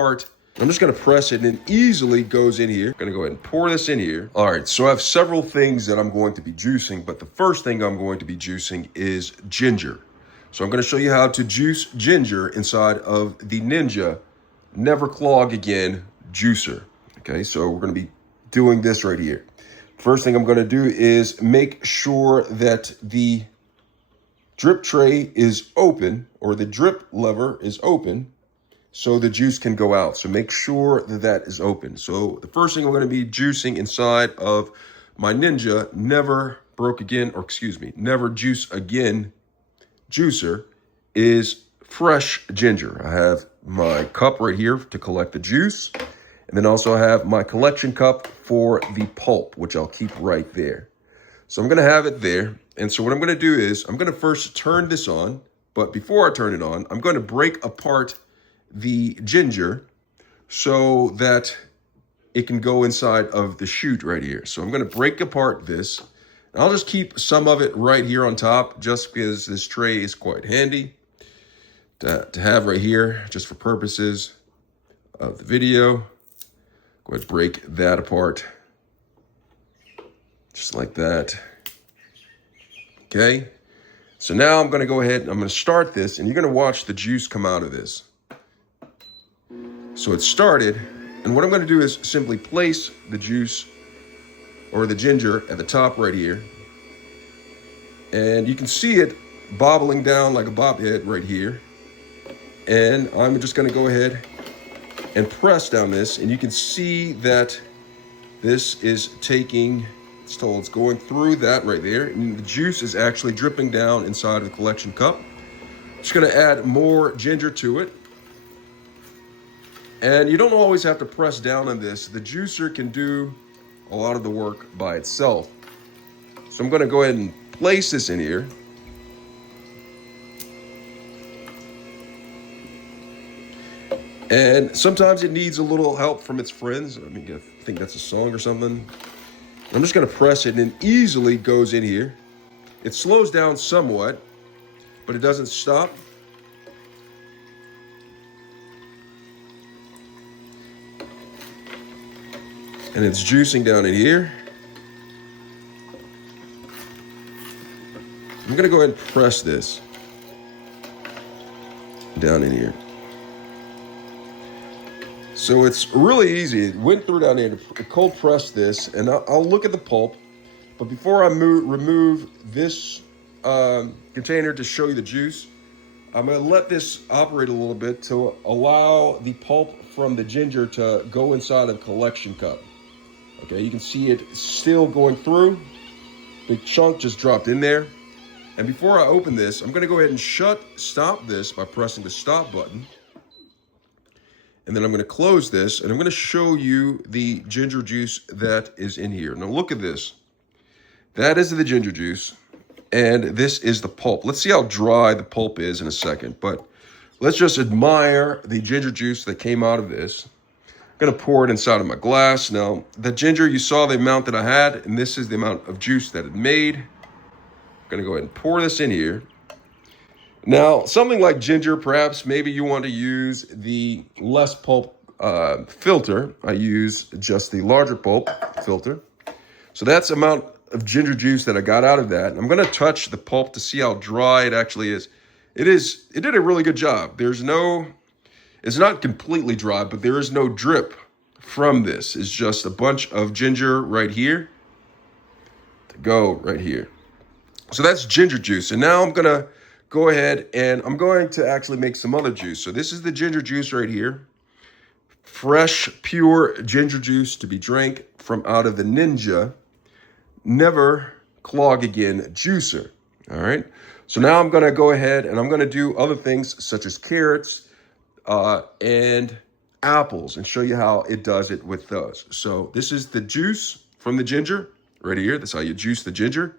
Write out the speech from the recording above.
part. I'm just gonna press it and it easily goes in here. I'm gonna go ahead and pour this in here. All right, so I have several things that I'm going to be juicing, but the first thing I'm going to be juicing is ginger. So I'm gonna show you how to juice ginger inside of the Ninja NeverClog Juicer. Okay, so we're gonna be doing this right here. First thing I'm gonna do is make sure that the drip tray is open, or the drip lever is open, so the juice can go out. So make sure that that is open. So the first thing I'm going to be juicing inside of my Ninja Never Juice Again juicer is fresh ginger. I have my cup right here to collect the juice. And then also I have my collection cup for the pulp, which I'll keep right there. So I'm going to have it there. And so what I'm going to do is I'm going to first turn this on. But before I turn it on, I'm going to break apart the ginger so that it can go inside of the chute right here. So I'm going to break apart this. And I'll just keep some of it right here on top just because this tray is quite handy to have right here just for purposes of the video. Go ahead and break that apart just like that. Okay. So now I'm going to go ahead and I'm going to start this, and you're going to watch the juice come out of this. So it started, and what I'm going to do is simply place the juice or the ginger at the top right here. And you can see it bobbling down like a bobhead right here. And I'm just going to go ahead and press down this, and you can see that this is taking, it's going through that right there, and the juice is actually dripping down inside of the collection cup. Just going to add more ginger to it. And you don't always have to press down on this. The juicer can do a lot of the work by itself. So I'm going to go ahead and place this in here. And sometimes it needs a little help from its friends. I mean, I think that's a song or something. I'm just going to press it and it easily goes in here. It slows down somewhat, but it doesn't stop. And it's juicing down in here. I'm going to go ahead and press this down in here. So it's really easy. It went through down here to cold press this, and I'll look at the pulp. But before I remove this container to show you the juice, I'm going to let this operate a little bit to allow the pulp from the ginger to go inside of the collection cup. Okay, you can see it still going through. Big chunk just dropped in there. And before I open this, I'm going to go ahead and stop this by pressing the stop button. And then I'm going to close this, and I'm going to show you the ginger juice that is in here. Now look at this. That is the ginger juice, and this is the pulp. Let's see how dry the pulp is in a second, but let's just admire the ginger juice that came out of this. I'm going to pour it inside of my glass. Now, the ginger, you saw the amount that I had, and this is the amount of juice that it made. I'm going to go ahead and pour this in here. Now, something like ginger, perhaps maybe you want to use the less pulp filter. I use just the larger pulp filter. So that's the amount of ginger juice that I got out of that. I'm going to touch the pulp to see how dry it actually is. It did a really good job. It's not completely dry, but there is no drip from this. It's just a bunch of ginger right here to go right here. So that's ginger juice. And now I'm going to go ahead and I'm going to actually make some other juice. So this is the ginger juice right here. Fresh, pure ginger juice to be drank from out of the Ninja NeverClog Juicer. All right. So now I'm going to go ahead and I'm going to do other things such as carrots and apples and show you how it does it with those. So this is the juice from the ginger right here. That's how you juice the ginger.